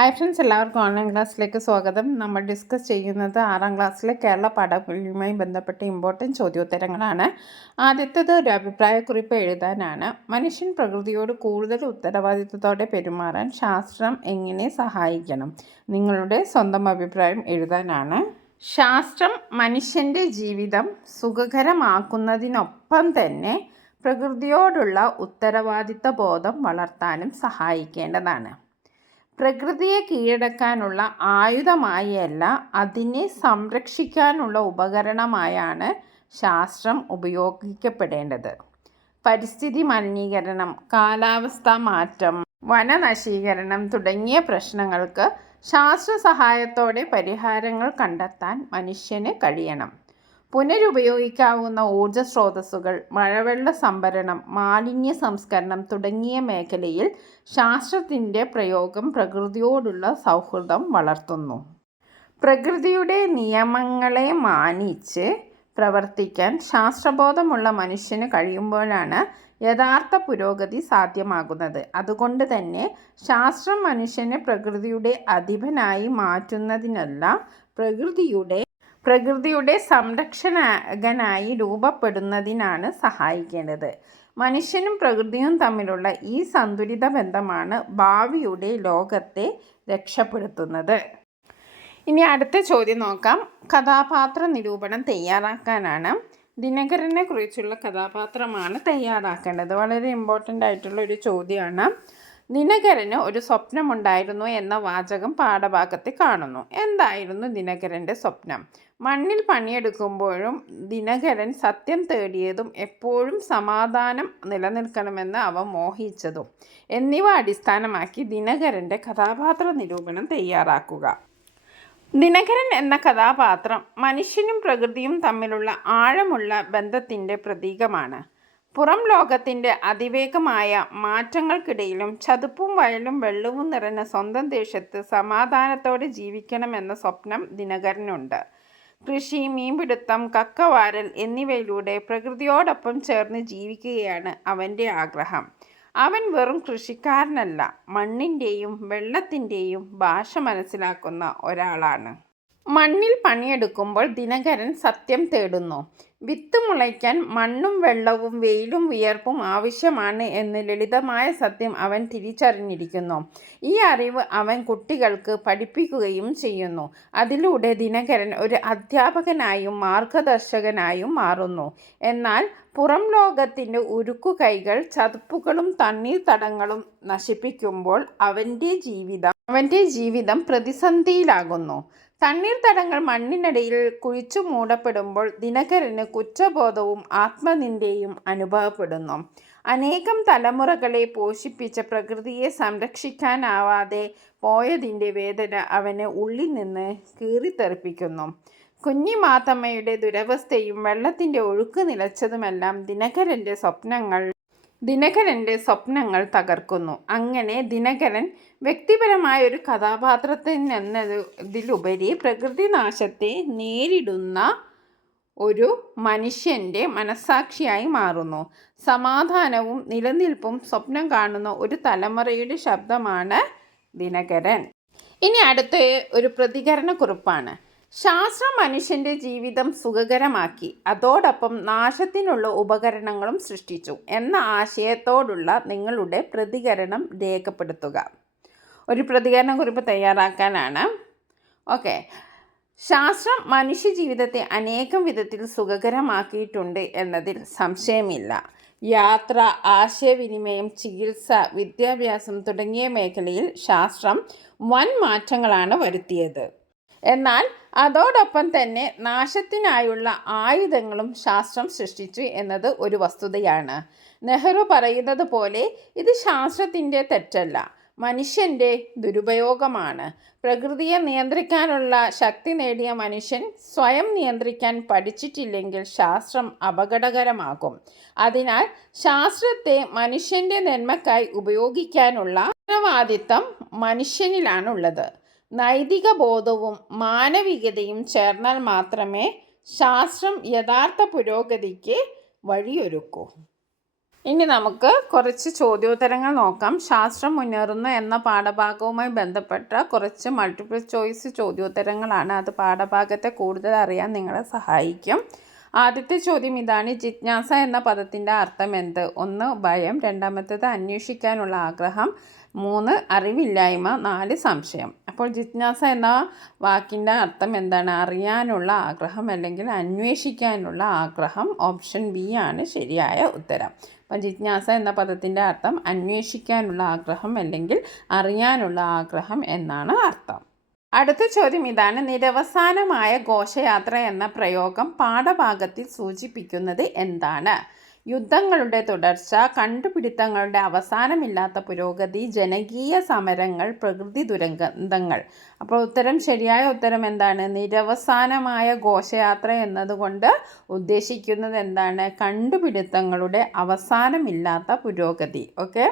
Hi friends, എല്ലാവർക്കും online ക്ലാസ്സിലേക്ക് സ്വാഗതം. നമ്മൾ ഡിസ്കസ് ചെയ്യുന്നത് 6ാം ക്ലാസ്സിലെ കേരള പാഠാവലിയുമായി ബന്ധപ്പെട്ട ഇമ്പോർട്ടൻറ്റ് ചോദ്യോത്തരങ്ങളാണ്. ആദ്യത്തേത് ഒരു അഭിപ്രായക്കുറിപ്പ് എഴുതാനാണ്. മനുഷ്യൻ പ്രകൃതിയോട് കൂടുതൽ ഉത്തരവാദിത്തത്തോടെ പെരുമാറാൻ ശാസ്ത്രം എങ്ങനെ സഹായിക്കണം? നിങ്ങളുടെ സ്വന്തം അഭിപ്രായം എഴുതാനാണ്. ശാസ്ത്രം മനുഷ്യൻ്റെ ജീവിതം സുഖകരമാക്കുന്നതിനൊപ്പം തന്നെ പ്രകൃതിയോടുള്ള ഉത്തരവാദിത്ത ബോധം വളർത്താനും സഹായിക്കേണ്ടതാണ്. പ്രകൃതിയെ കീഴടക്കാനുള്ള ആയുധമായല്ല, അതിനെ സംരക്ഷിക്കാനുള്ള ഉപകരണമായാണ് ശാസ്ത്രം ഉപയോഗിക്കപ്പെടേണ്ടത്. പരിസ്ഥിതി മലിനീകരണം, കാലാവസ്ഥാ മാറ്റം, വനനശീകരണം തുടങ്ങിയ പ്രശ്നങ്ങൾക്ക് ശാസ്ത്ര സഹായത്തോടെ പരിഹാരങ്ങൾ കണ്ടെത്താൻ മനുഷ്യന് കഴിയണം. പുനരുപയോഗിക്കാവുന്ന ഊർജ സ്രോതസ്സുകൾ, മഴവെള്ള സംഭരണം, മാലിന്യ സംസ്കരണം തുടങ്ങിയ മേഖലയിൽ ശാസ്ത്രത്തിൻ്റെ പ്രയോഗം പ്രകൃതിയോടുള്ള സൗഹൃദം വളർത്തുന്നു. പ്രകൃതിയുടെ നിയമങ്ങളെ മാനിച്ച് പ്രവർത്തിക്കാൻ ശാസ്ത്രബോധമുള്ള മനുഷ്യന് കഴിയുമ്പോഴാണ് യഥാർത്ഥ പുരോഗതി സാധ്യമാകുന്നത്. അതുകൊണ്ട് തന്നെ ശാസ്ത്രം മനുഷ്യനെ പ്രകൃതിയുടെ അധിപനായി മാറ്റുന്നതിനല്ല, പ്രകൃതിയുടെ സംരക്ഷകനായി രൂപപ്പെടുന്നതിനാണ് സഹായിക്കേണ്ടത്. മനുഷ്യനും പ്രകൃതിയും തമ്മിലുള്ള ഈ സന്തുലിത ബന്ധമാണ് ഭാവിയുടെ ലോകത്തെ രക്ഷപ്പെടുത്തുന്നത്. ഇനി അടുത്ത ചോദ്യം നോക്കാം. കഥാപാത്ര നിരൂപണം തയ്യാറാക്കാനാണ്. ദിനകരനെ കുറിച്ചുള്ള കഥാപാത്രമാണ് തയ്യാറാക്കേണ്ടത്. വളരെ ഇമ്പോർട്ടൻ്റ് ആയിട്ടുള്ള ഒരു ചോദ്യമാണ്. ദിനകരന് ഒരു സ്വപ്നമുണ്ടായിരുന്നു എന്ന വാചകം പാഠഭാഗത്ത് കാണുന്നു. എന്തായിരുന്നു ദിനകരൻ്റെ സ്വപ്നം? മണ്ണിൽ പണിയെടുക്കുമ്പോഴും ദിനകരൻ സത്യം തേടിയതും എപ്പോഴും സമാധാനം നിലനിൽക്കണമെന്ന് അവൻ മോഹിച്ചതും എന്നിവ അടിസ്ഥാനമാക്കി ദിനകരൻ്റെ കഥാപാത്ര നിരൂപണം തയ്യാറാക്കുക. ദിനകരൻ എന്ന കഥാപാത്രം മനുഷ്യനും പ്രകൃതിയും തമ്മിലുള്ള ആഴമുള്ള ബന്ധത്തിൻ്റെ പ്രതീകമാണ്. പുറം ലോകത്തിൻ്റെ അതിവേഗമായ മാറ്റങ്ങൾക്കിടയിലും ചതുപ്പും വയലും വെള്ളവും നിറഞ്ഞ സ്വന്തം ദേശത്ത് സമാധാനത്തോടെ ജീവിക്കണമെന്ന സ്വപ്നം ദിനകരനുണ്ട്. കൃഷി, മീൻപിടുത്തം, കക്കവാരൽ എന്നിവയിലൂടെ പ്രകൃതിയോടൊപ്പം ചേർന്ന് ജീവിക്കുകയാണ് അവൻ്റെ ആഗ്രഹം. അവൻ വെറും കൃഷിക്കാരനല്ല, മണ്ണിൻ്റെയും വെള്ളത്തിൻ്റെയും ഭാഷ മനസ്സിലാക്കുന്ന ഒരാളാണ്. മണ്ണിൽ പണിയെടുക്കുമ്പോൾ ദിനകരൻ സത്യം തേടുന്നു. വിത്ത് മുളയ്ക്കാൻ മണ്ണും വെള്ളവും വെയിലും വിയർപ്പും ആവശ്യമാണ് എന്ന് ലളിതമായ സത്യം അവൻ തിരിച്ചറിഞ്ഞിരിക്കുന്നു. ഈ അറിവ് അവൻ കുട്ടികൾക്ക് പഠിപ്പിക്കുകയും ചെയ്യുന്നു. അതിലൂടെ ദിനകരൻ ഒരു അധ്യാപകനായും മാർഗദർശകനായും മാറുന്നു. എന്നാൽ പുറം ലോകത്തിൻ്റെ ഉരുക്കുകൈകൾ ചതുപ്പുകളും തണ്ണീർത്തടങ്ങളും നശിപ്പിക്കുമ്പോൾ അവൻ്റെ ജീവിതം പ്രതിസന്ധിയിലാകുന്നു. തണ്ണീർത്തടങ്ങൾ മണ്ണിനടിയിൽ കുഴിച്ചു മൂടപ്പെടുമ്പോൾ ദിനകരന് കുറ്റബോധവും ആത്മനിന്ദയും അനുഭവപ്പെടുന്നു. അനേകം തലമുറകളെ പോഷിപ്പിച്ച പ്രകൃതിയെ സംരക്ഷിക്കാനാവാതെ പോയതിൻ്റെ വേദന അവനെ ഉള്ളിൽ നിന്ന് കീറിത്തെറിപ്പിക്കുന്നു. കുഞ്ഞി മാത്തമ്മയുടെ ദുരവസ്ഥയും വെള്ളത്തിൻ്റെ ഒഴുക്ക് നിലച്ചതുമെല്ലാം ദിനകരൻ്റെ സ്വപ്നങ്ങൾ തകർക്കുന്നു. അങ്ങനെ ദിനകരൻ വ്യക്തിപരമായ ഒരു കഥാപാത്രത്തിനെന്നതിലുപരി പ്രകൃതി നാശത്തെ നേരിടുന്ന ഒരു മനുഷ്യൻ്റെ മനസ്സാക്ഷിയായി മാറുന്നു. സമാധാനവും നിലനിൽപ്പും സ്വപ്നം കാണുന്ന ഒരു തലമുറയുടെ ശബ്ദമാണ് ദിനകരൻ. ഇനി അടുത്ത ഒരു പ്രതികരണക്കുറിപ്പാണ്. ശാസ്ത്രം മനുഷ്യൻ്റെ ജീവിതം സുഖകരമാക്കി, അതോടൊപ്പം നാശത്തിനുള്ള ഉപകരണങ്ങളും സൃഷ്ടിച്ചു എന്ന ആശയത്തോടുള്ള നിങ്ങളുടെ പ്രതികരണം രേഖപ്പെടുത്തുക. ഒരു പ്രതികരണക്കുറിപ്പ് തയ്യാറാക്കാനാണ്. ഓക്കെ. ശാസ്ത്രം മനുഷ്യ ജീവിതത്തെ അനേകം വിധത്തിൽ സുഖകരമാക്കിയിട്ടുണ്ട് എന്നതിൽ സംശയമില്ല. യാത്ര, ആശയവിനിമയം, ചികിത്സ, വിദ്യാഭ്യാസം തുടങ്ങിയ മേഖലയിൽ ശാസ്ത്രം വൻ മാറ്റങ്ങളാണ് വരുത്തിയത്. എന്നാൽ അതോടൊപ്പം തന്നെ നാശത്തിനായുള്ള ആയുധങ്ങളും ശാസ്ത്രം സൃഷ്ടിച്ചു എന്നത് ഒരു വസ്തുതയാണ്. നെഹ്റു പറയുന്നത് പോലെ ഇത് ശാസ്ത്രത്തിൻ്റെ തെറ്റല്ല, മനുഷ്യൻ്റെ ദുരുപയോഗമാണ്. പ്രകൃതിയെ നിയന്ത്രിക്കാനുള്ള ശക്തി നേടിയ മനുഷ്യൻ സ്വയം നിയന്ത്രിക്കാൻ പഠിച്ചിട്ടില്ലെങ്കിൽ ശാസ്ത്രം അപകടകരമാകും. അതിനാൽ ശാസ്ത്രത്തെ മനുഷ്യൻ്റെ നന്മയ്ക്കായി ഉപയോഗിക്കാനുള്ള ഉത്തരവാദിത്തം മനുഷ്യനിലാണുള്ളത്. നൈതിക ബോധവും മാനവികതയും ചേർന്നാൽ മാത്രമേ ശാസ്ത്രം യഥാർത്ഥ പുരോഗതിക്ക് വഴിയൊരുക്കൂ. ഇനി നമുക്ക് കുറച്ച് ചോദ്യോത്തരങ്ങൾ നോക്കാം. ശാസ്ത്രം മുന്നേറുന്നു എന്ന പാഠഭാഗവുമായി ബന്ധപ്പെട്ട കുറച്ച് മൾട്ടിപ്പിൾ ചോയ്സ് ചോദ്യോത്തരങ്ങളാണ്. അത് പാഠഭാഗത്തെ കൂടുതൽ അറിയാൻ നിങ്ങളെ സഹായിക്കും. ആദ്യത്തെ ചോദ്യം ഇതാണ്: ജിജ്ഞാസ എന്ന പദത്തിൻ്റെ അർത്ഥം എന്ത്? 1 ഭയം, രണ്ടാമത്തേത് അന്വേഷിക്കാനുള്ള ആഗ്രഹം, 3 അറിവില്ലായ്മ, 4 സംശയം. അപ്പോൾ ജിജ്ഞാസ എന്ന വാക്കിൻ്റെ അർത്ഥം എന്താണ്? അറിയാനുള്ള ആഗ്രഹം അല്ലെങ്കിൽ അന്വേഷിക്കാനുള്ള ആഗ്രഹം. ഓപ്ഷൻ ബി ആണ് ശരിയായ ഉത്തരം. അപ്പം ജിജ്ഞാസ എന്ന പദത്തിൻ്റെ അർത്ഥം അന്വേഷിക്കാനുള്ള ആഗ്രഹം അല്ലെങ്കിൽ അറിയാനുള്ള ആഗ്രഹം എന്നാണ് അർത്ഥം. അടുത്ത ചോദ്യം ഇതാണ്: നിരവസാനമായ ഘോഷയാത്ര എന്ന പ്രയോഗം പാഠഭാഗത്തിൽ സൂചിപ്പിക്കുന്നത് എന്താണ്? യുദ്ധങ്ങളുടെ തുടർച്ച, കണ്ടുപിടുത്തങ്ങളുടെ അവസാനമില്ലാത്ത പുരോഗതി, ജനകീയ സമരങ്ങൾ, പ്രകൃതി ദുരന്തങ്ങൾ. അപ്പോൾ ശരിയായ ഉത്തരം എന്താണ്? നിരവസാനമായ ഘോഷയാത്ര എന്നതുകൊണ്ട് ഉദ്ദേശിക്കുന്നത് എന്താണ്? കണ്ടുപിടുത്തങ്ങളുടെ അവസാനമില്ലാത്ത പുരോഗതി. ഓക്കെ,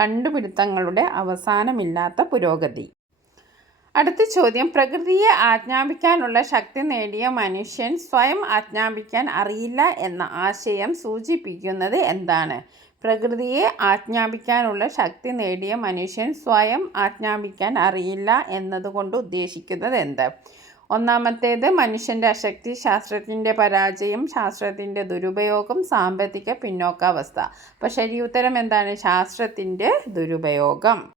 കണ്ടുപിടുത്തങ്ങളുടെ അവസാനമില്ലാത്ത പുരോഗതി. അടുത്ത ചോദ്യം: പ്രകൃതിയെ ആജ്ഞാപിക്കാനുള്ള ശക്തി നേടിയ മനുഷ്യൻ സ്വയം ആജ്ഞാപിക്കാൻ അറിയില്ല എന്ന ആശയം സൂചിപ്പിക്കുന്നത് എന്താണ്? പ്രകൃതിയെ ആജ്ഞാപിക്കാനുള്ള ശക്തി നേടിയ മനുഷ്യൻ സ്വയം ആജ്ഞാപിക്കാൻ അറിയില്ല എന്നതുകൊണ്ട് ഉദ്ദേശിക്കുന്നത് എന്ത്? ഒന്നാമത്തേത് മനുഷ്യൻ്റെ അശക്തി, ശാസ്ത്രത്തിൻ്റെ പരാജയം, ശാസ്ത്രത്തിൻ്റെ ദുരുപയോഗം, സാമ്പത്തിക പിന്നോക്കാവസ്ഥ. അപ്പോൾ ശരി ഉത്തരം എന്താണ്? ശാസ്ത്രത്തിൻ്റെ ദുരുപയോഗം.